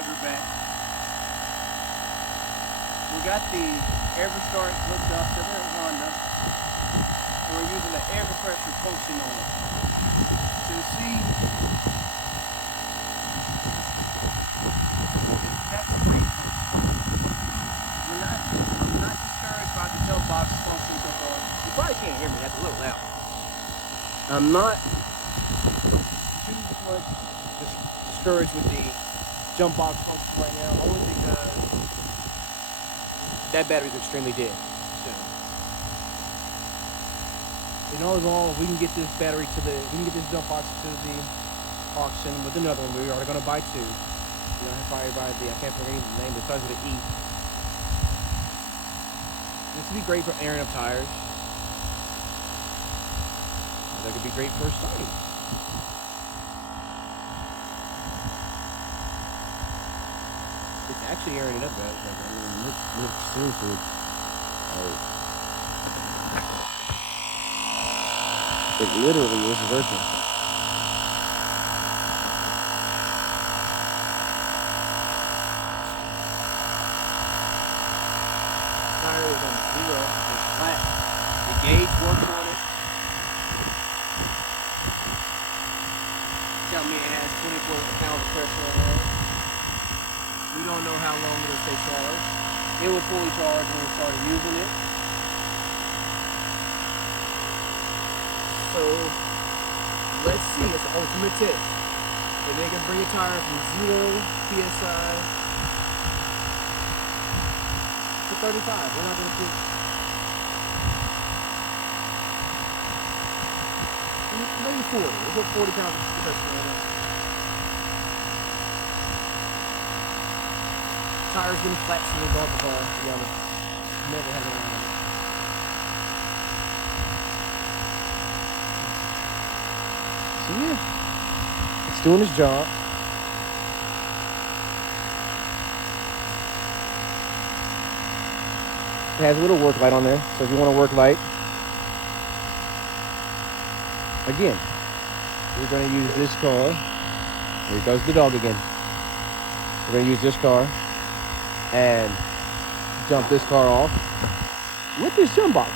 guys, we're back. We got the Everstart hooked up to the Honda, and we're using the air compressor function on it. So you see, that's great. I'm not discouraged by the jump box function so far. You probably can't hear me, that's a little loud. I'm not too much discouraged with the jump box function right now, only because that battery's extremely dead. So, in all, we can get this battery we can get this jump box to the auction with another one. We are going to buy two. You know, probably buy I can't forget the name, but it starts with an E. This would be great for airing up tires. That could be great for starting. It's actually airing it up, guys. Like, I mean, look seriously. It literally is working. Tire is on 0. It's flat. The gauge works on it. Tell me it has 24 pounds of pressure on there. We don't know how long it'll stay charged. It will fully charge when we start using it. So let's see, it's the ultimate test. If they can bring a tire from 0 PSI to 35, we're not gonna put maybe 40. We'll put 40 pounds of pressure on it. Tires been flat from the bumper bar, to be honest. Never had it on. So yeah, it's doing its job. It has a little work light on there, so if you want to work light, again, we're going to use this car. Here goes the dog again. We're going to use this car and jump this car off with this jump box.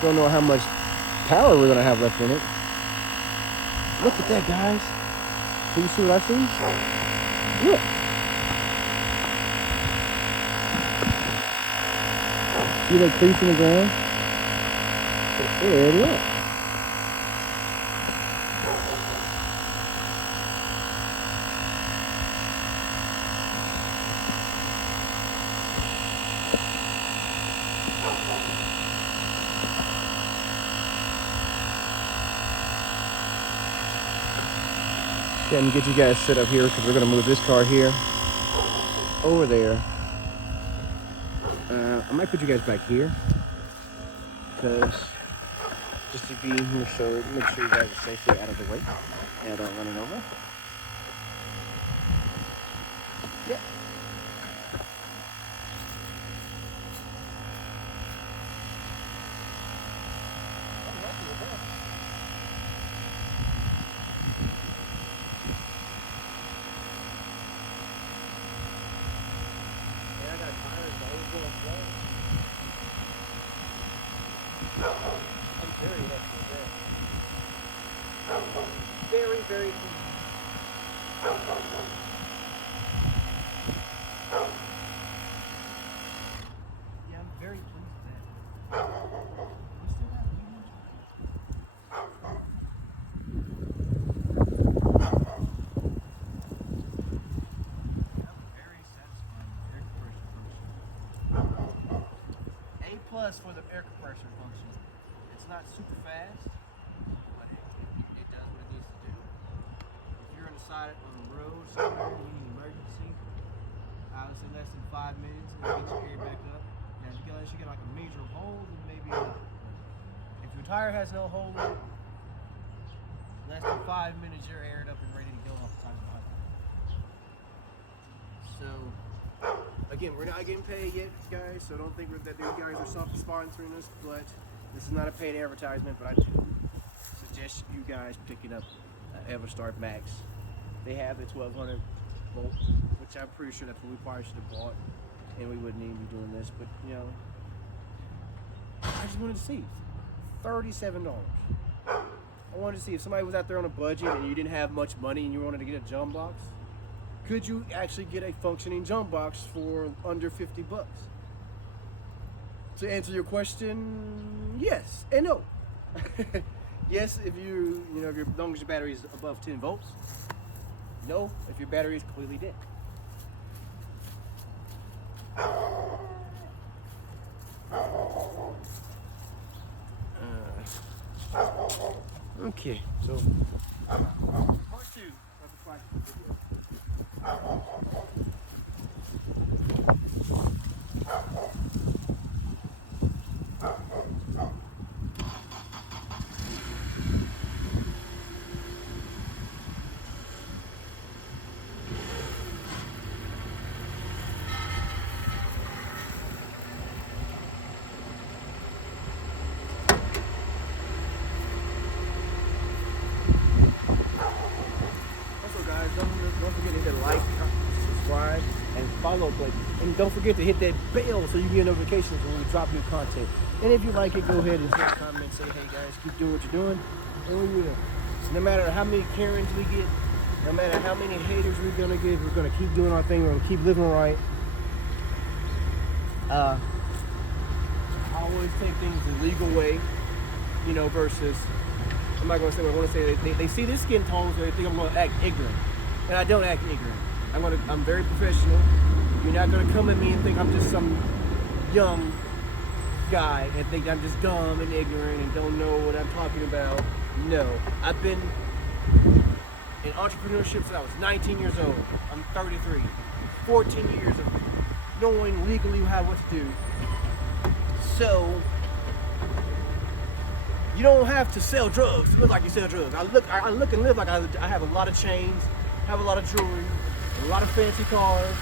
Don't know how much power we're gonna have left in it. Look at that, guys. Can you see what I see? Look. See that crease in the ground? There it is. Okay, I'm gonna get you guys set up here because we're gonna move this car here over there. I might put you guys back here because just to be here, so make sure you guys are safely out of the way and don't run it over. Yeah. Very, very pleased. Yeah, I'm very pleased with that. We still have medium very satisfying air compressor function. A+ for the air compressor function. It's not super fast, but it does what it needs to do. If you're on the road somewhere and you need an emergency, I would say less than 5 minutes and get your air back up. Now, if you get like a major hole, then maybe not. If your tire has no hole in it, less than 5 minutes, you're aired up and ready to go off the side of the highway. So, again, we're not getting paid yet, guys, so don't think that these guys are sponsoring us, but this is not a paid advertisement, but I do suggest you guys pick it up Everstart Maxx. They have the 1200 volt, which I'm pretty sure that's what we probably should have bought, and we wouldn't even be doing this. But you know, I just wanted to see. $37. I wanted to see if somebody was out there on a budget and you didn't have much money and you wanted to get a jump box. Could you actually get a functioning jump box for under 50 bucks? To answer your question, yes and no. Yes, if you know, if as long as your battery is above 10 volts. No, if your battery is completely dead. Okay, so part 2 of the price video. Don't forget to hit the like, subscribe, and follow button. And don't forget to hit that bell so you get notifications when we drop new content. And if you like it, go ahead and say a comment, say, hey guys, keep doing what you're doing. And we will. So no matter how many Karens we get, no matter how many haters we're gonna get, we're gonna keep doing our thing, we're gonna keep living right. I always take things the legal way, you know, versus, I'm not gonna say what I wanna say, they see this skin tone, so they think I'm gonna act ignorant. And I don't act ignorant. I'm very professional. You're not gonna come at me and think I'm just some young guy and think I'm just dumb and ignorant and don't know what I'm talking about. No, I've been in entrepreneurship since I was 19 years old. I'm 33. 14 years of knowing legally what to do. So you don't have to sell drugs to look like you sell drugs. I look and live like I have a lot of chains, have a lot of jewelry, a lot of fancy cars,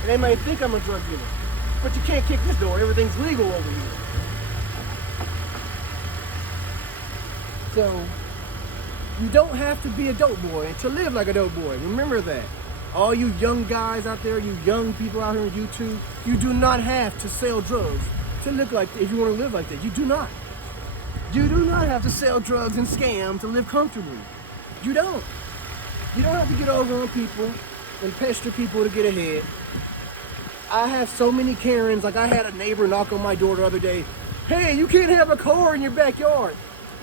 and they might think I'm a drug dealer. But you can't kick this door. Everything's legal over here. So you don't have to be a dope boy to live like a dope boy. Remember that. All you young guys out there, you young people out here on YouTube, you do not have to sell drugs to look like that if you want to live like that. You do not. You do not have to sell drugs and scam to live comfortably. You don't. You don't have to get over on people and pester people to get ahead. I have so many Karens, like I had a neighbor knock on my door the other day. Hey, you can't have a car in your backyard.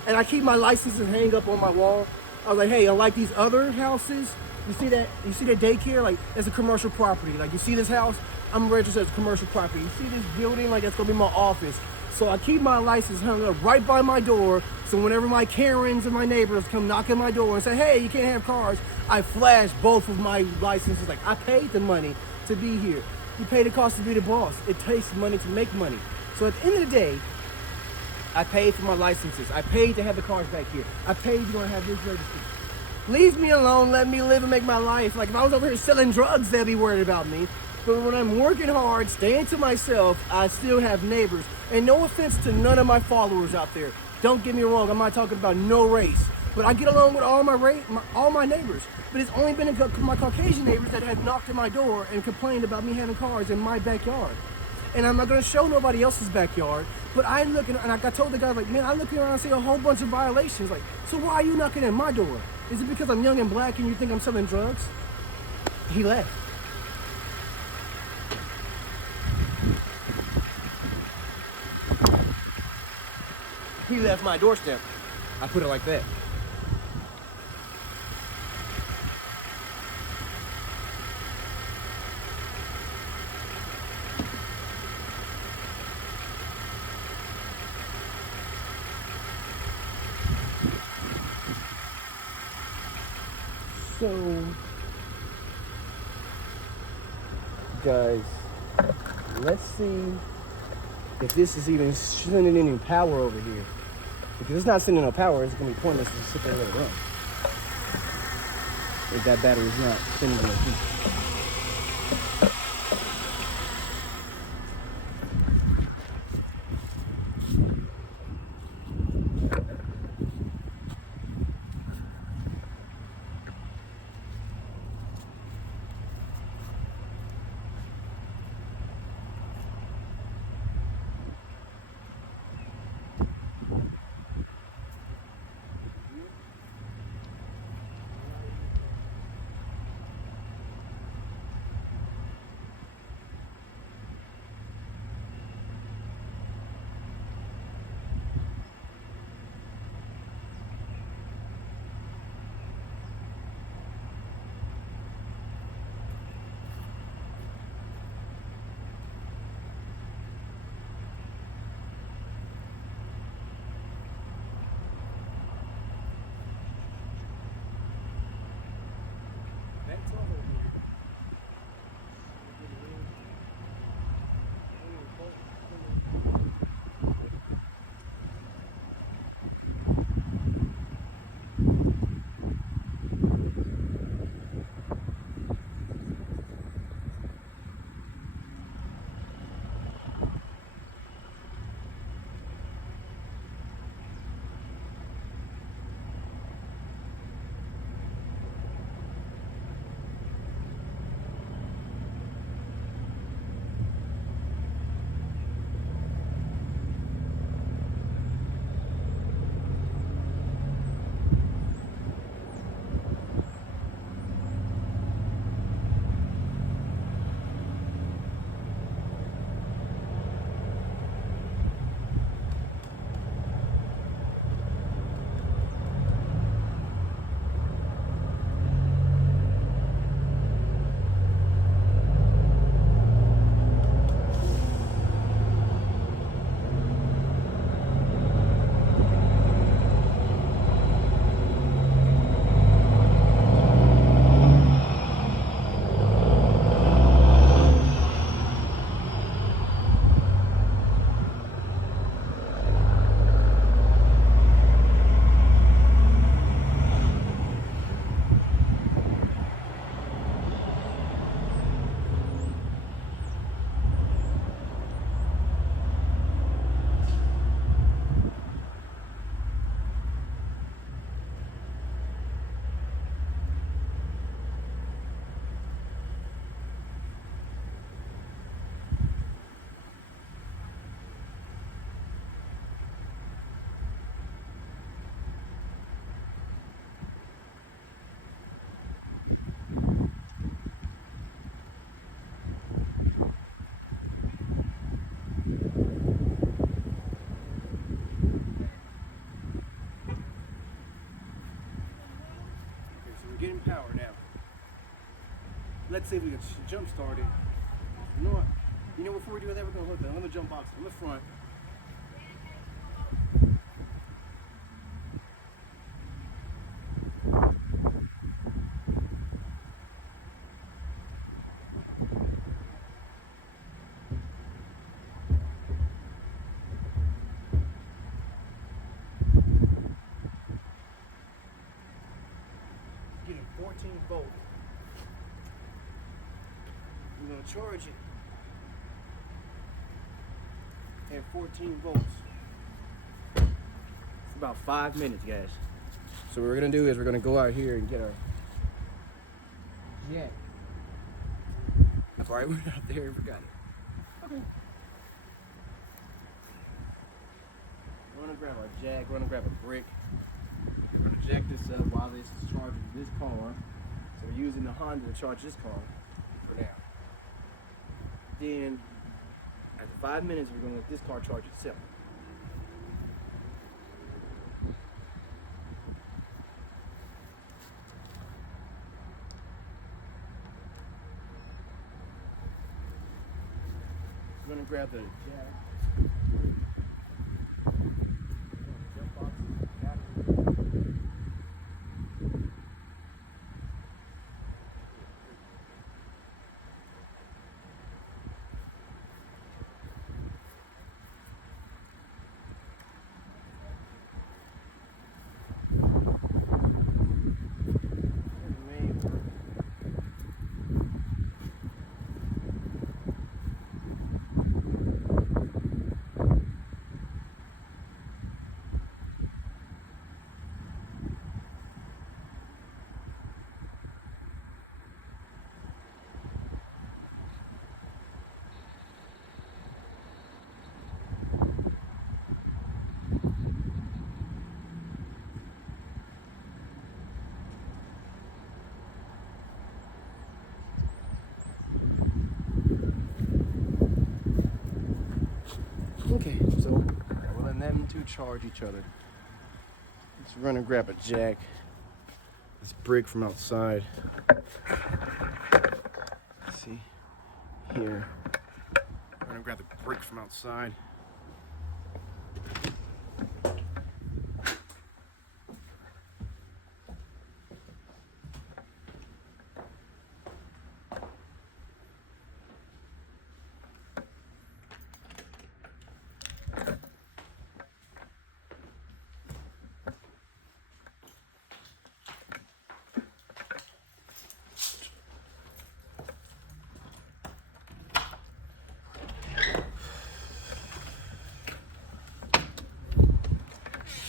And I keep my licenses hang up on my wall. I was like, hey, unlike these other houses, you see that daycare? Like, that's a commercial property. Like, you see this house? I'm registered as commercial property. You see this building? Like, that's gonna be my office. So I keep my license hung up right by my door, so whenever my Karens and my neighbors come knock on my door and say, hey, you can't have cars, I flash both of my licenses. Like, I paid the money to be here. You pay the cost to be the boss. It takes money to make money. So at the end of the day, I paid for my licenses. I paid to have the cars back here. I paid to have this registered. Leave me alone, let me live and make my life. Like, if I was over here selling drugs, they'd be worried about me. But when I'm working hard, staying to myself, I still have neighbors. And no offense to none of my followers out there. Don't get me wrong, I'm not talking about no race. But I get along with all my neighbors. But it's only been my Caucasian neighbors that have knocked at my door and complained about me having cars in my backyard. And I'm not gonna show nobody else's backyard, but I look, and I told the guy, like, man, I look around and see a whole bunch of violations. Like, so why are you knocking at my door? Is it because I'm young and black and you think I'm selling drugs? He left. He left my doorstep. I put it like that. So, guys, let's see if this is even sending any power over here. Because it's not sending no power, it's going to be pointless to sit there and let it run. If that battery is not sending no heat. let's see if we can jump start it. You know what? Before we do that, we're gonna look at another jump box on the front. Getting 14 volts. We're gonna charge it at 14 volts. It's about 5 minutes, guys. So what we're gonna do is we're gonna go out here and get our jack. That's right, we went out there and forgot it. Okay. We're gonna grab our jack, we're gonna grab a brick. We're gonna jack this up while this is charging this car. So we're using the Honda to charge this car for now. Then, after 5 minutes, we're gonna let this car charge itself. We're gonna grab the jack. Jump box, battery. Okay, so we're letting them two charge each other. Let's run and grab a jack. This brick from outside. Let's see here. Run and grab the brick from outside.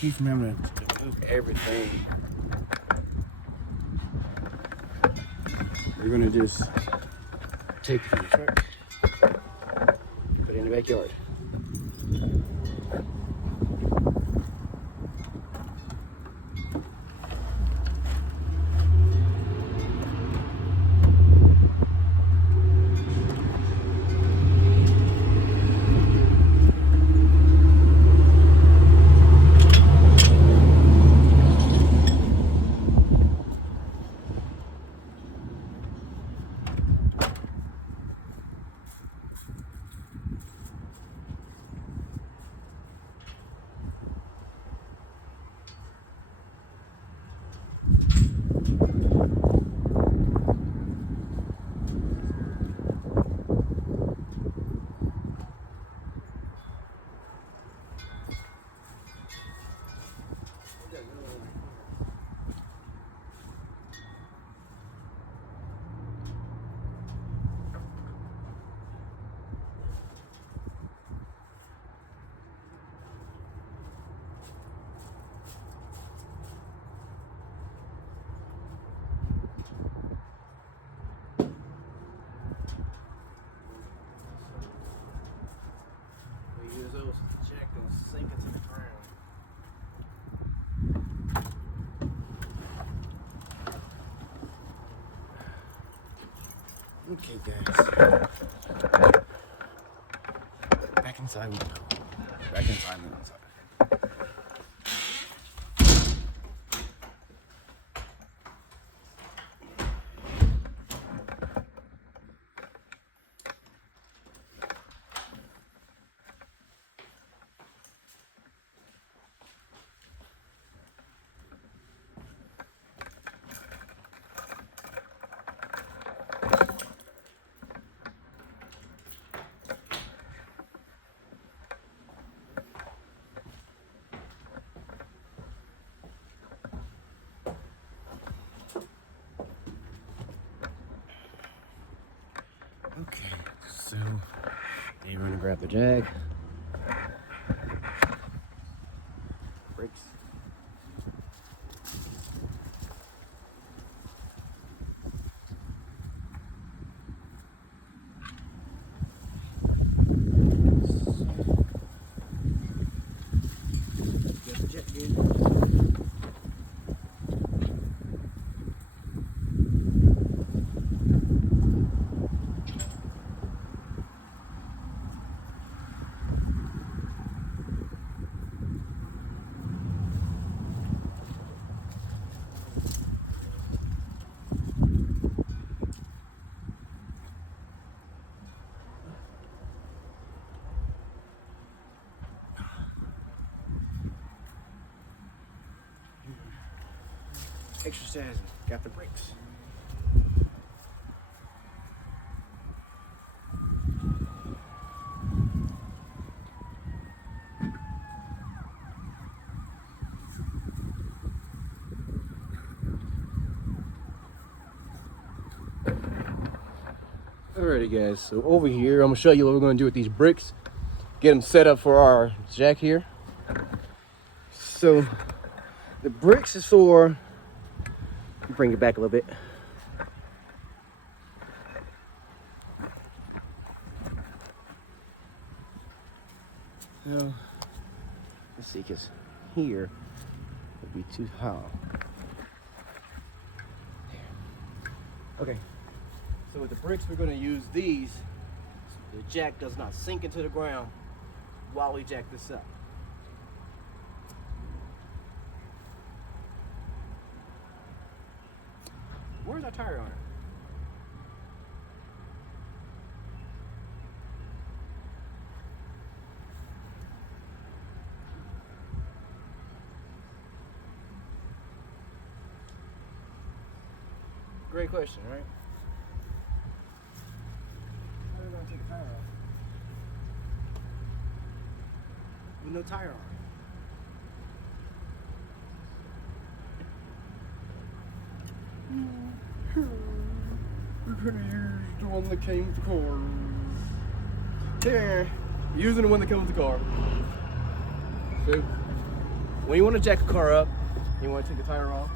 Keep remembering to move everything. We're gonna just take it from the truck, put it in the backyard. Use those to check those sink into the ground. Okay, guys. Back inside we go. Back inside and outside. grab the jag. Brakes. Get the jet gear. Exercising. Got the brakes. Alrighty guys, so over here I'm gonna show you what we're gonna do with these bricks. Get them set up for our jack here. So the bricks is for, bring it back a little bit. Now, let's see, because here would be too high. Okay, so with the bricks, we're going to use these so the jack does not sink into the ground while we jack this up. Where's our tire on it? Great question, right? How are we going to take the tire off? With no tire on. We're gonna use the one that came with the car. Here, using the one that comes with the car. So, when you want to jack a car up, you want to take the tire off.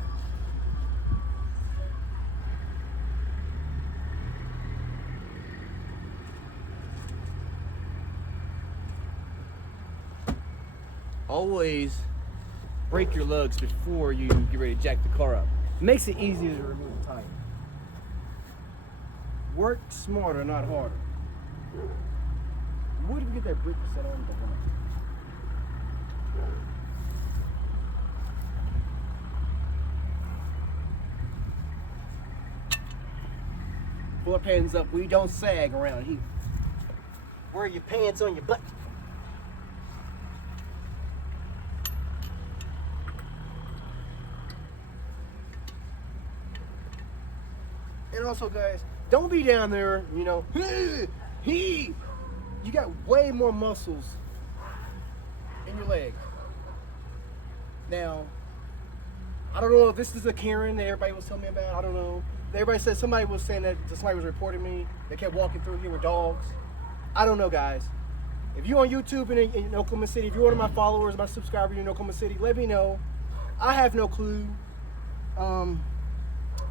Always break your lugs before you get ready to jack the car up. Makes it easier to remove the tire. Work smarter, not harder. Where did we get that brick set on the front? Pull our pants up. We don't sag around here. Wear your pants on your butt. And also, guys, don't be down there, you know, you got way more muscles in your leg. Now, I don't know if this is a Karen that everybody was telling me about. I don't know. Everybody said somebody was saying that somebody was reporting me. They kept walking through here with dogs. I don't know, guys. If you're on YouTube in Oklahoma City, if you're one of my followers, my subscribers in Oklahoma City, let me know. I have no clue.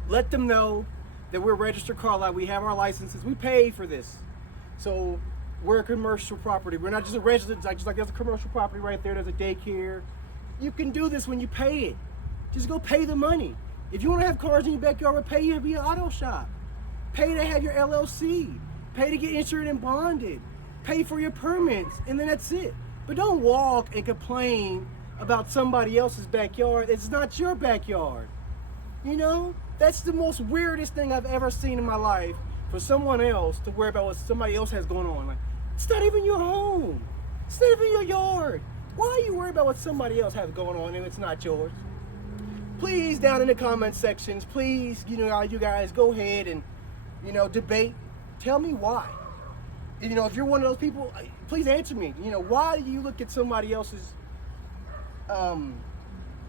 Let them know that we're a registered car lot. We have our licenses. We pay for this. So we're a commercial property. We're not just a registered, just like there's a commercial property right there. There's a daycare. You can do this when you pay it. Just go pay the money. If you want to have cars in your backyard, pay to be an auto shop. Pay to have your LLC. Pay to get insured and bonded. Pay for your permits, and then that's it. But don't walk and complain about somebody else's backyard. It's not your backyard. You know? That's the most weirdest thing I've ever seen in my life, for someone else to worry about what somebody else has going on. Like, it's not even your home. It's not even your yard. Why are you worried about what somebody else has going on if it's not yours? Please, down in the comment sections, please, you know, you guys go ahead and, you know, debate. Tell me why. You know, if you're one of those people, please answer me. You know, why do you look at somebody else's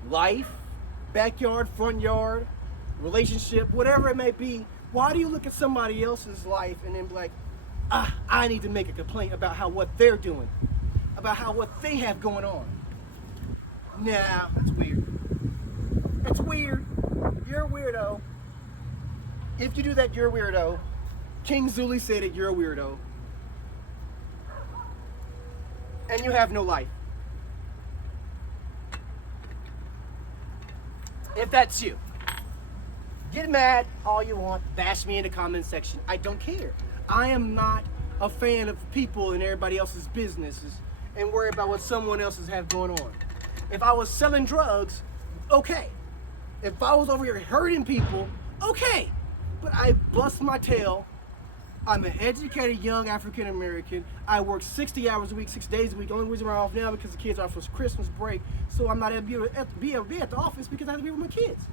life, backyard, front yard, relationship, whatever it may be? Why do you look at somebody else's life and then be like, I need to make a complaint about what they're doing, about what they have going on. Nah, that's weird. It's weird. You're a weirdo. If you do that, you're a weirdo. King Zuli said it, you're a weirdo. And you have no life. If that's you, get mad all you want, bash me in the comment section. I don't care. I am not a fan of people and everybody else's businesses and worry about what someone else have going on. If I was selling drugs, okay. If I was over here hurting people, okay. But I bust my tail. I'm an educated young African American. I work 60 hours a week, 6 days a week. The only reason I'm off now because the kids are off for Christmas break, so I'm not able to be at the office because I have to be with my kids.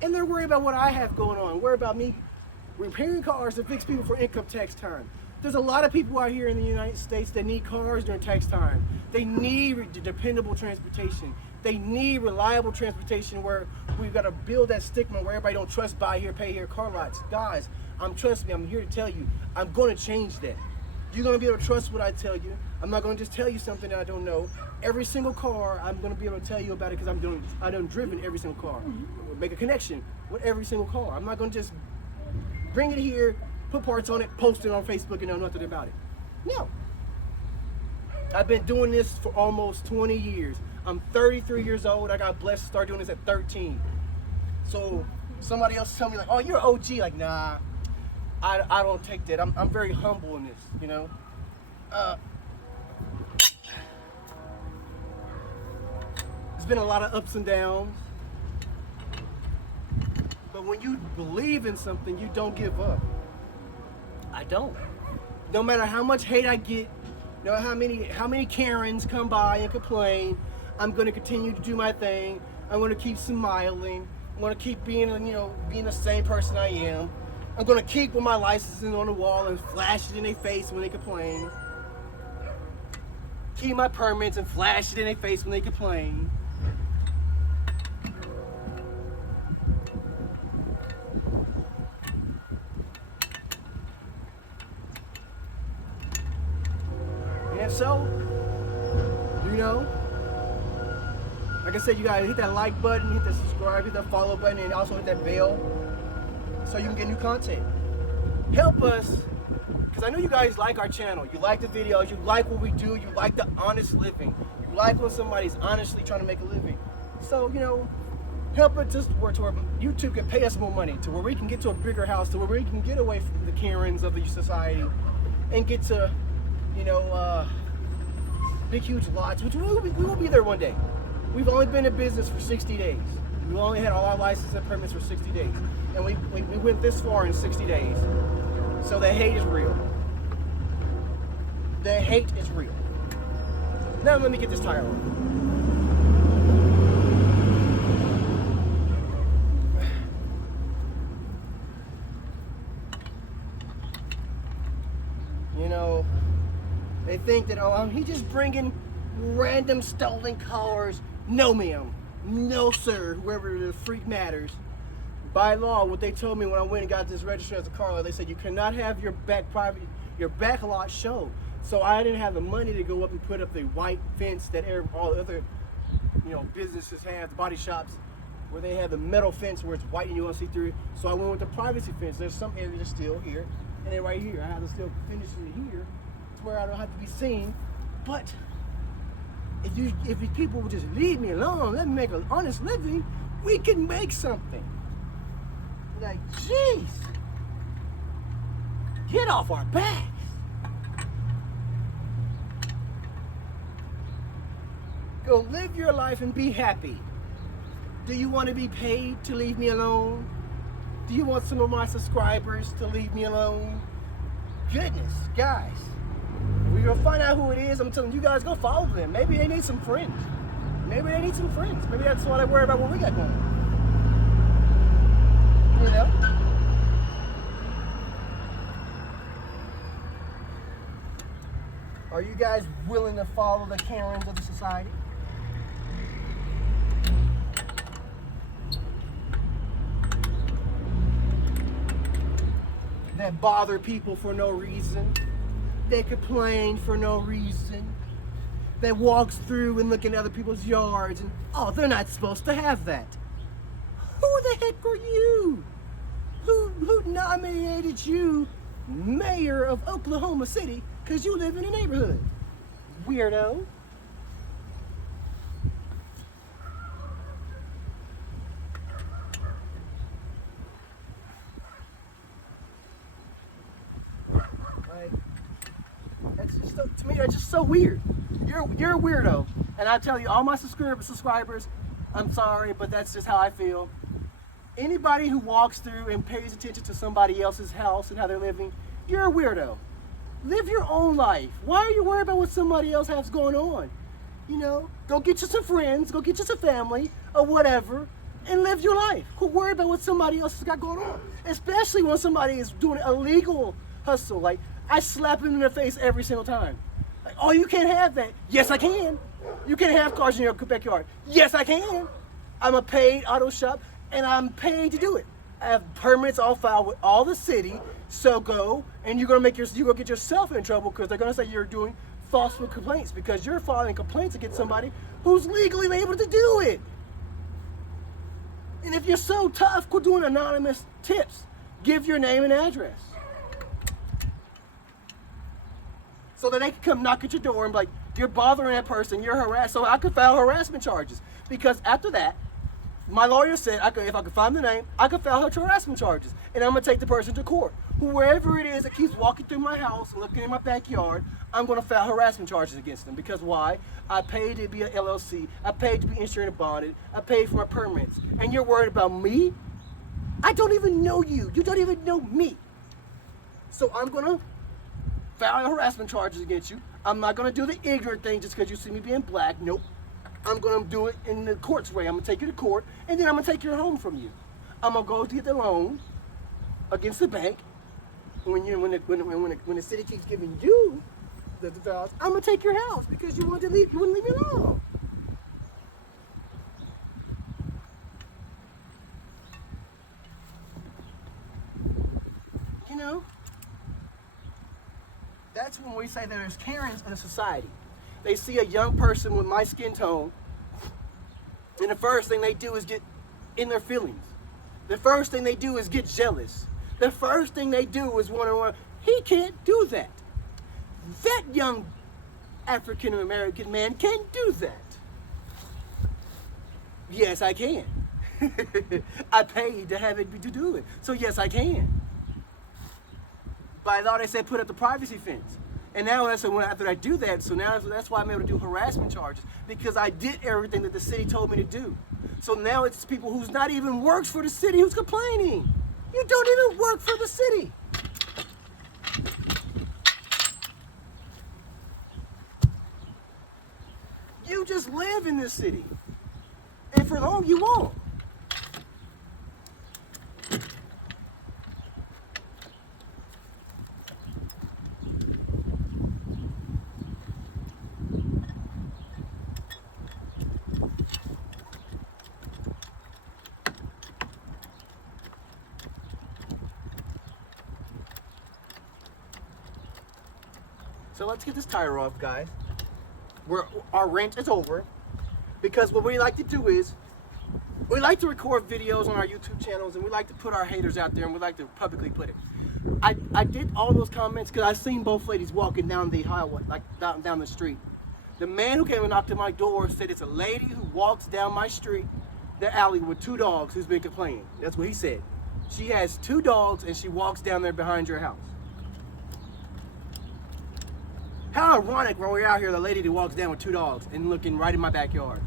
And they're worried about what I have going on. Worried about me repairing cars to fix people for income tax time. There's a lot of people out here in the United States that need cars during tax time. They need dependable transportation. They need reliable transportation where we've got to build that stigma where everybody don't trust buy here, pay here car lots. Guys, trust me, I'm here to tell you, I'm going to change that. You're going to be able to trust what I tell you. I'm not going to just tell you something that I don't know. Every single car, I'm going to be able to tell you about it because I done driven every single car. Make a connection with every single car. I'm not going to just bring it here, put parts on it, post it on Facebook and know nothing about it. No. I've been doing this for almost 20 years. I'm 33 years old. I got blessed to start doing this at 13. So somebody else tell me like, oh, you're an OG. Like, nah, I don't take that. I'm very humble in this, you know. There's been a lot of ups and downs. But when you believe in something, you don't give up. I don't. No matter how much hate I get, no matter how many Karens come by and complain, I'm going to continue to do my thing. I'm going to keep smiling. I'm going to keep being the same person I am. I'm going to keep with my licensing on the wall and flash it in their face when they complain. Keep my permits and flash it in their face when they complain. And so, like I said, you gotta hit that like button, hit that subscribe, hit that follow button, and also hit that bell so you can get new content. Help us, because I know you guys like our channel. You like the videos, you like what we do, you like the honest living. You like when somebody's honestly trying to make a living. So, help it just work to where YouTube can pay us more money, to where we can get to a bigger house, to where we can get away from the Karens of the society and get to, big, huge lots, which we will be there one day. We've only been in business for 60 days. We only had all our licenses and permits for 60 days. And we went this far in 60 days. So the hate is real. The hate is real. Now let me get this tire on. They think that, he's just bringing random stolen cars. No, ma'am. No, sir. Whoever the freak matters. By law, what they told me when I went and got this registered as a car lot, they said you cannot have your back lot show. So I didn't have the money to go up and put up the white fence that all other, businesses have, the body shops, where they have the metal fence where it's white and you want to see through it. So I went with the privacy fence. There's some areas still here, and then right here, I have to still finish it here, to where I don't have to be seen. But if these people would just leave me alone, let me make an honest living, we can make something. Like, jeez, get off our backs. Go live your life and be happy. Do you want to be paid to leave me alone? Do you want some of my subscribers to leave me alone? Goodness, guys. We're going to find out who it is. I'm telling you guys, go follow them. Maybe they need some friends. Maybe that's why they worry about what we got going on. Are you guys willing to follow the Karens of the society? that bother people for no reason, that complain for no reason, that walks through and look in other people's yards and, oh, they're not supposed to have that. Who the heck are you? Who nominated you mayor of Oklahoma City because you live in a neighborhood? Weirdo. Like, that's just so, to me, that's just so weird. You're a weirdo, and I tell you, all my subscribers, I'm sorry, but that's just how I feel. Anybody who walks through and pays attention to somebody else's house and how they're living, you're a weirdo. Live your own life. Why are you worried about what somebody else has going on? You know, go get you some friends, go get you some family, or whatever, and live your life. Quit worry about what somebody else has got going on. Especially when somebody is doing an illegal hustle. Like, I slap him in the face every single time. Like, oh, you can't have that. Yes, I can. You can't have cars in your backyard. Yes, I can. I'm a paid auto shop, and I'm paid to do it. I have permits all filed with all the city. So go, and you're gonna get yourself in trouble because they're gonna say you're doing false complaints because you're filing complaints against somebody who's legally able to do it. And if you're so tough, quit doing anonymous tips. Give your name and address. So that they can come knock at your door and be like, you're bothering that person, you're harassed. So I could file harassment charges. Because after that, my lawyer said if I could find the name, I could file harassment charges. And I'm gonna take the person to court. Whoever it is that keeps walking through my house and looking in my backyard, I'm gonna file harassment charges against them. Because why? I paid to be an LLC, I paid to be insured and bonded, I paid for my permits. And you're worried about me? I don't even know you. You don't even know me. So I'm gonna file harassment charges against you. I'm not gonna do the ignorant thing just because you see me being black. Nope. I'm gonna do it in the court's way. I'm gonna take you to court, and then I'm gonna take your home from you. I'm gonna go to get the loan against the bank. When the city keeps giving you the house, I'm gonna take your house because you wouldn't leave me alone. You know, that's when we say that there's Karens in a society. They see a young person with my skin tone, and the first thing they do is get in their feelings. The first thing they do is get jealous. The first thing they do is wonder, he can't do that. That young African American man can't do that. Yes, I can. I paid to have it to do it. So yes, I can. By law, they said put up the privacy fence. And now after I do that, so now that's why I'm able to do harassment charges, because I did everything that the city told me to do. So now it's people who's not even works for the city who's complaining. You don't even work for the city. You just live in this city. And for long you won't. So let's get this tire off, guys. Our rent is over, because what we like to do is we like to record videos on our YouTube channels, and we like to put our haters out there, and we like to publicly put it. I did all those comments because I seen both ladies walking down the highway, like down the street. The man who came and knocked at my door said it's a lady who walks down my street, the alley, with 2 dogs who's been complaining. That's what he said. She has 2 dogs and she walks down there behind your house. How ironic when we're out here, the lady that walks down with 2 dogs and looking right in my backyard.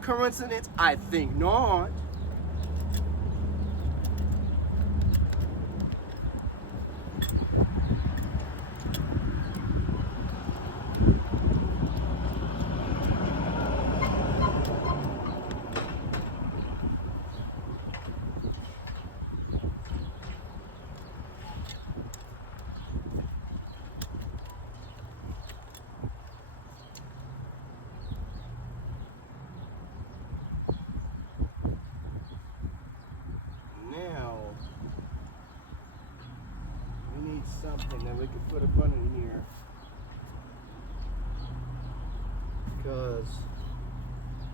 Coincidence? I think not. they could put a button in here. Because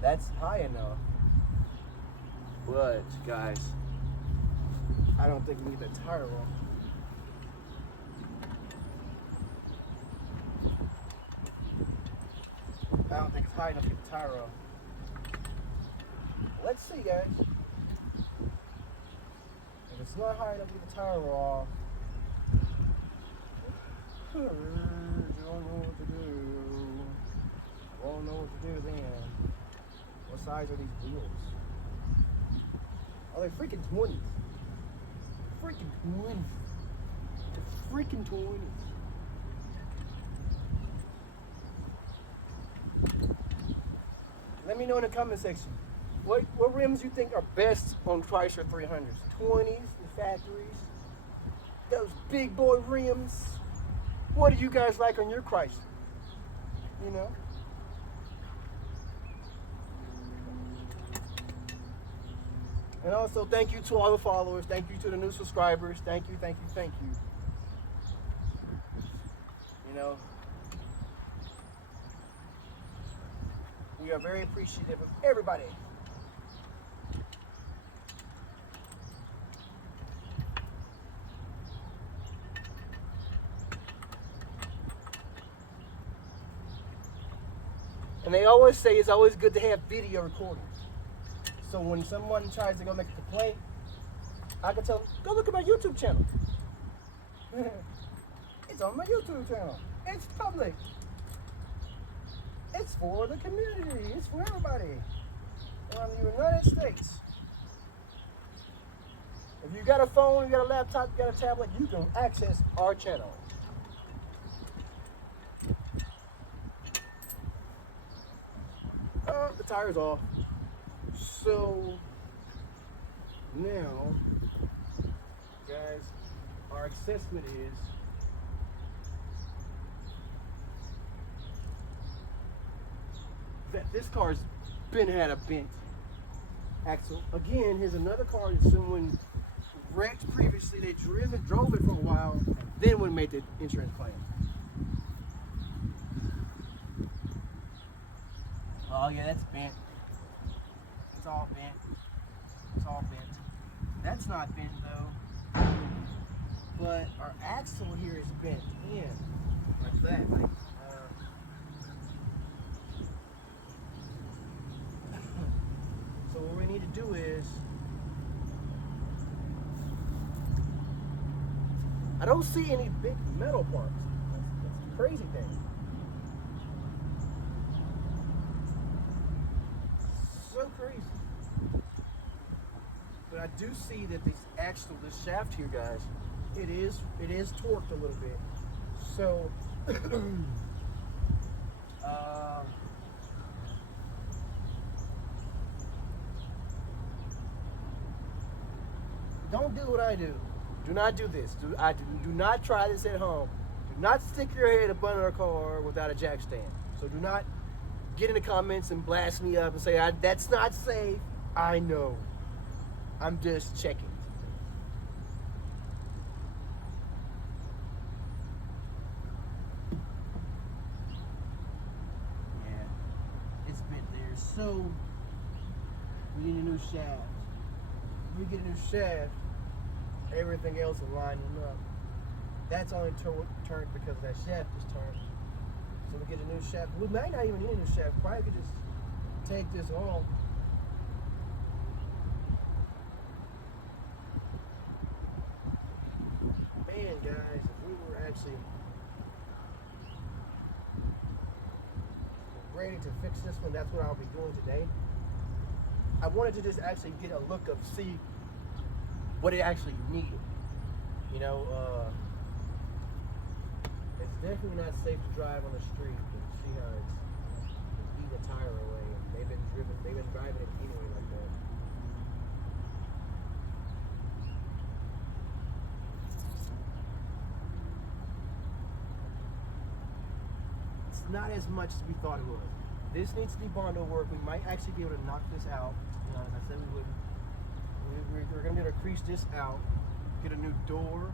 that's high enough. But, guys, I don't think we need that tire off. I don't think it's high enough to get the tire off. Let's see, guys. If it's not high enough to get the tire off, I don't know what to do. I won't know what to do then. What size are these wheels? Oh, they're freaking 20s. Freaking 20s. They're freaking 20s. Let me know in the comment section what rims you think are best on Chrysler 300s. 20s, the factories, those big boy rims. What do you guys like on your Chrysler? You know? And also, thank you to all the followers. Thank you to the new subscribers. Thank you, thank you, thank you. You know, we are very appreciative of everybody. And they always say it's always good to have video recordings. So when someone tries to go make a complaint, I can tell them, go look at my YouTube channel. It's on my YouTube channel. It's public. It's for the community. It's for everybody around the United States. If you got a phone, you got a laptop, you got a tablet, you can access our channel. The tire's off. So now, guys, our assessment is that this car's had a bent axle. Again, here's another car that someone wrecked previously. They drove it for a while, then when made the insurance claim. Oh yeah, that's bent. It's all bent. It's all bent. That's not bent though. But our axle here is bent in like that. Like, so what we need to do is, I don't see any big metal parts. That's the crazy thing. So crazy. But I do see that this shaft here, guys, it is torqued a little bit. So don't do what I do. Do not do this. Do not try this at home. Do not stick your head up under a car without a jack stand. So do not get in the comments and blast me up and say, that's not safe. I know. I'm just checking. Yeah, it's bent there. So we need a new shaft. If we get a new shaft, everything else will line up. That's only turned because that shaft is turned. So we get a new shaft. We might not even need a new shaft. Probably could just take this off. Man, guys, if we were actually ready to fix this one, that's what I'll be doing today. I wanted to just actually get a look of, see what it actually needed. You know, it's definitely not safe to drive on the street. You see how it's eating a tire away, and they've been driving it anyway like that. It's not as much as we thought it was. This needs to be Bondo work. We might actually be able to knock this out. You know, as I said, we would. We're going to be able to crease this out, get a new door.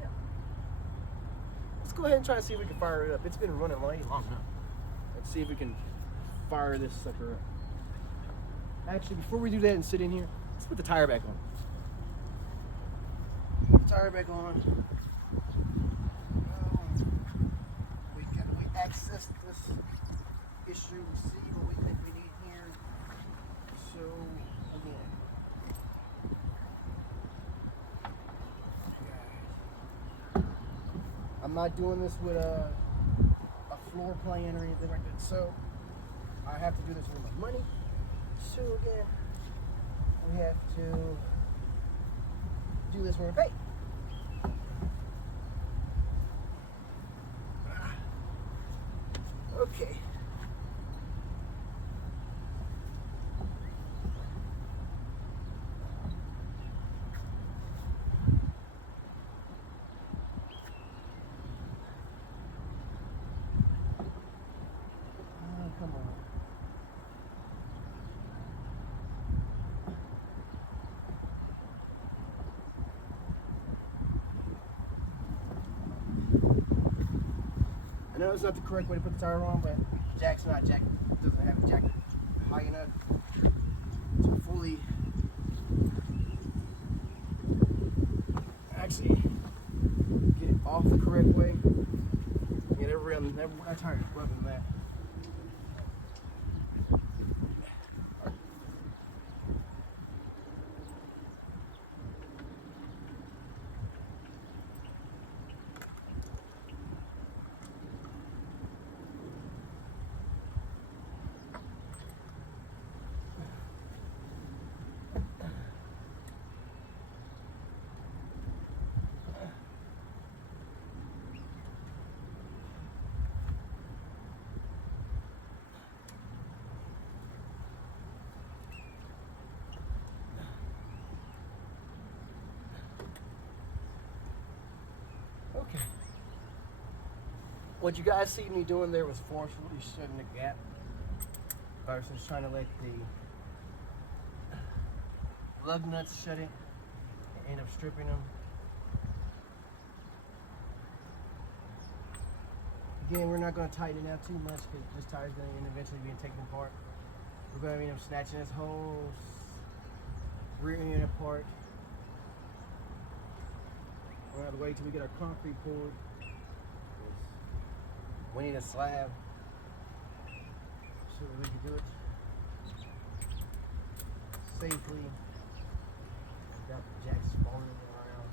Yeah. let's go ahead and try to see if we can fire it up. It's been running late long enough. Let's see if we can fire this sucker up. Actually, before we do that and sit in here, let's put the tire back on. Put the tire back on. We access this issue and see what we think we need here. So, again. I'm not doing this with a floor plan or anything like that, so I have to do this with my money. So again, we have to do this with a bait. Okay. Come on. I know it's not the correct way to put the tire on, but jack doesn't have a jack high enough to fully actually get it off the correct way. Get every tire is rubbing that. Okay. What you guys see me doing there was forcefully shutting the gap versus trying to let the lug nuts shut it and end up stripping them. Again, we're not going to tighten it out too much because this tire is going to end eventually being taken apart. We're going to end up snatching this whole rear end apart. We're going to have to wait till we get our concrete poured. We need a slab so that we can do it safely without the jacks falling around.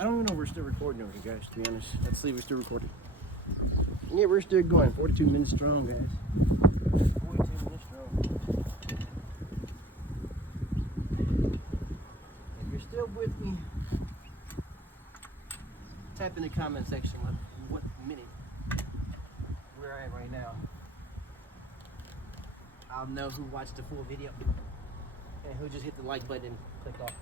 I don't even know if we're still recording over here, guys, to be honest. Let's see if we're still recording. Yeah, we're still going. 42 minutes strong, guys. 42 minutes strong. If you're still with me, type in the comment section what minute we're at right now. I'll know who watched the full video and who just hit the like button and clicked off.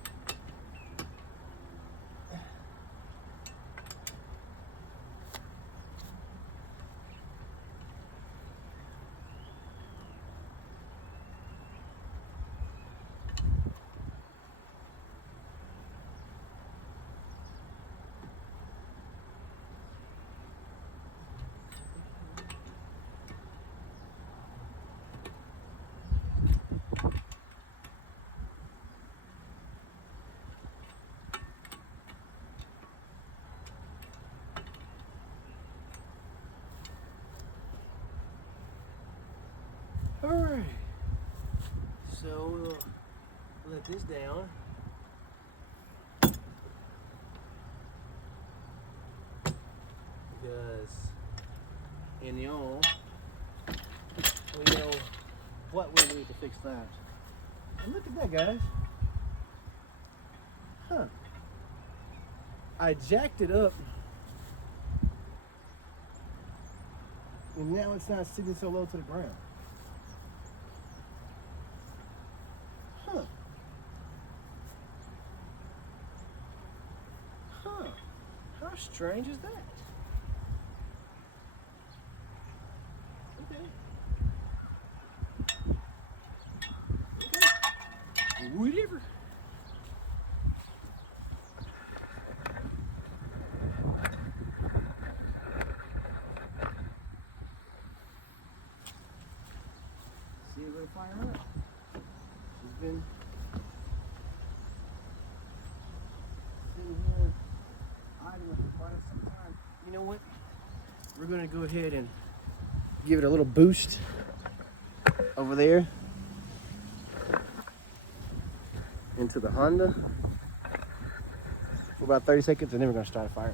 Alright, so we'll let this down. because in the oil, we know what we need to fix that. And look at that, guys. Huh. I jacked it up, and now it's not sitting so low to the ground. Huh. Huh. How strange is that? Okay. Whatever. See her gonna fire up. She's been sitting here idling for quite some time. You know what? We're gonna go ahead and give it a little boost over there into the Honda for about 30 seconds, and then we're gonna start a fire.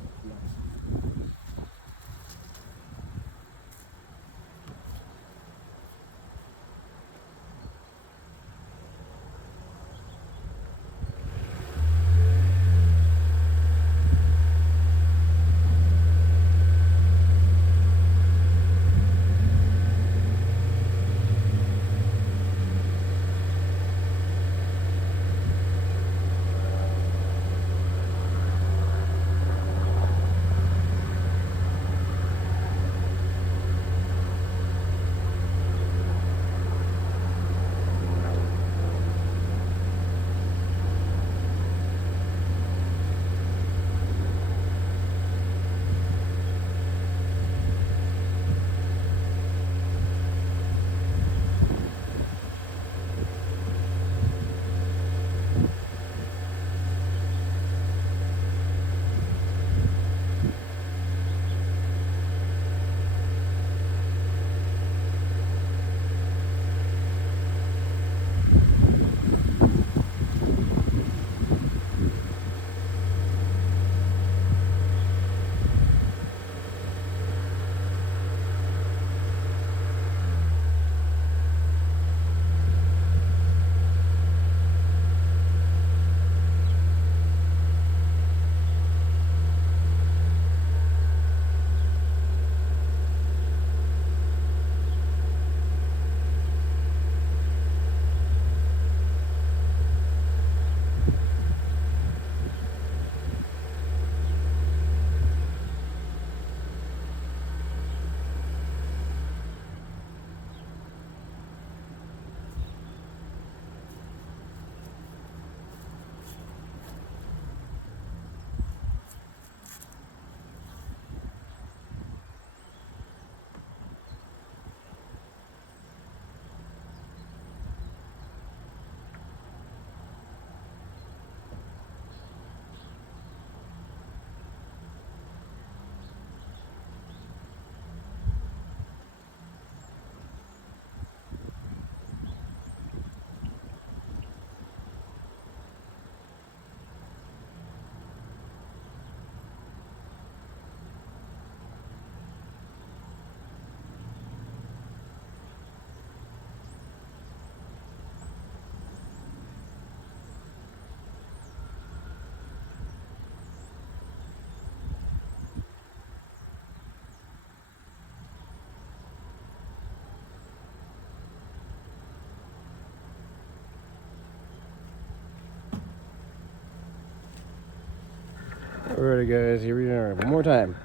Alrighty guys, here we are one more time.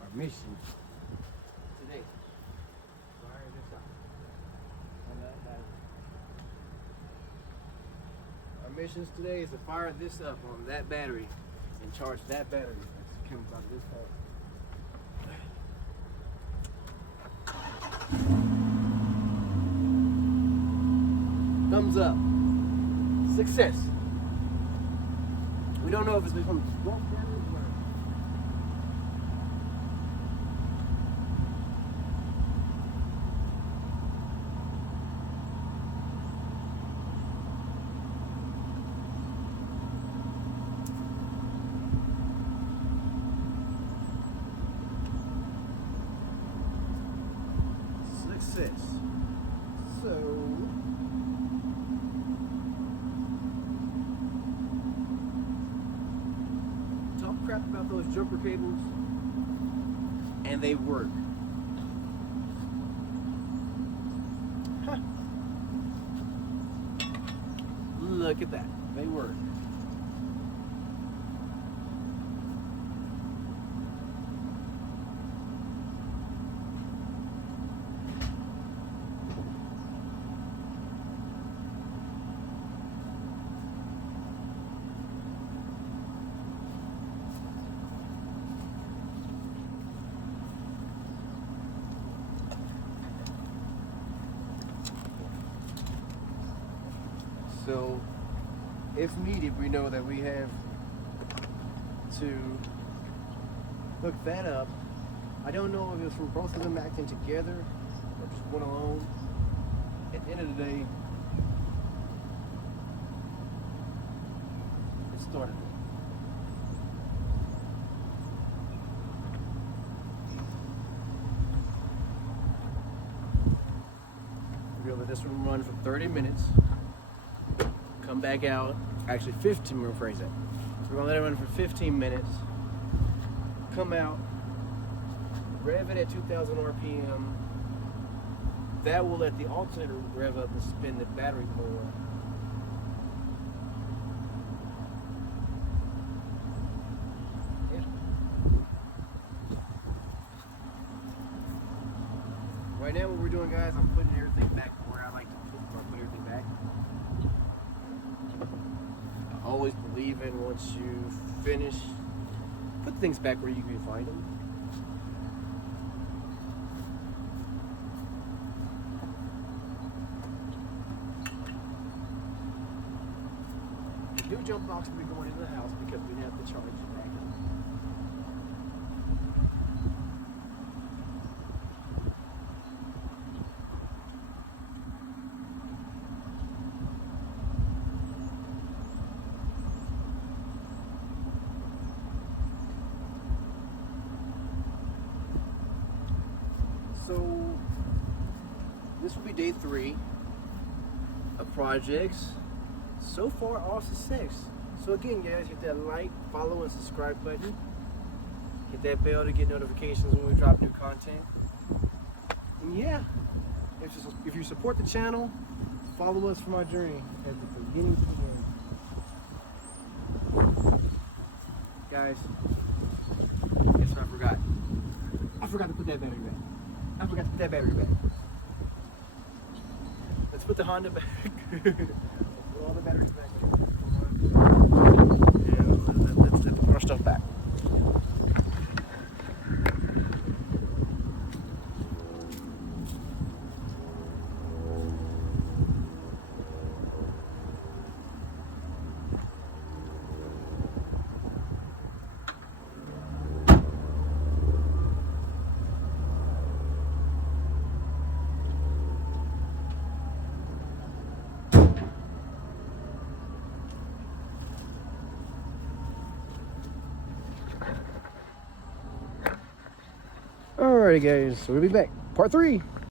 Our mission today, fire this up. Our missions today is to fire this up on that battery and charge that battery that's coming out of this car. Thumbs up. Success. We don't know if it's become smoke damage or says. So talk crap about those jumper cables, and they work. Huh. Look at that. They work. So, if needed, we know that we have to hook that up. I don't know if it's from both of them acting together or just one alone. At the end of the day, it started. We're gonna let this one run for 30 minutes. Come back out, actually 15, we're gonna phrase that. We're gonna let it run for 15 minutes. Come out, rev it at 2,000 RPM. That will let the alternator rev up and spin the battery more. Yeah. Right now what we're doing, guys, I'm putting everything back where I like to put everything back. I always believe in once you finish, put things back where you can find them. The new jump box will be going into the house because we have to charge it back up. So this will be day 3 of projects. So far, all success. So again, guys, hit that like, follow, and subscribe button. Hit that bell to get notifications when we drop new content. And yeah, if you support the channel, follow us from our journey at the beginning to the end. Guys, guess what I forgot? I forgot to put that battery back. I forgot to put that battery back. Let's put the Honda back. Put all the batteries back. Yeah, let's put our stuff back. Alrighty guys, so we'll be back. Part 3.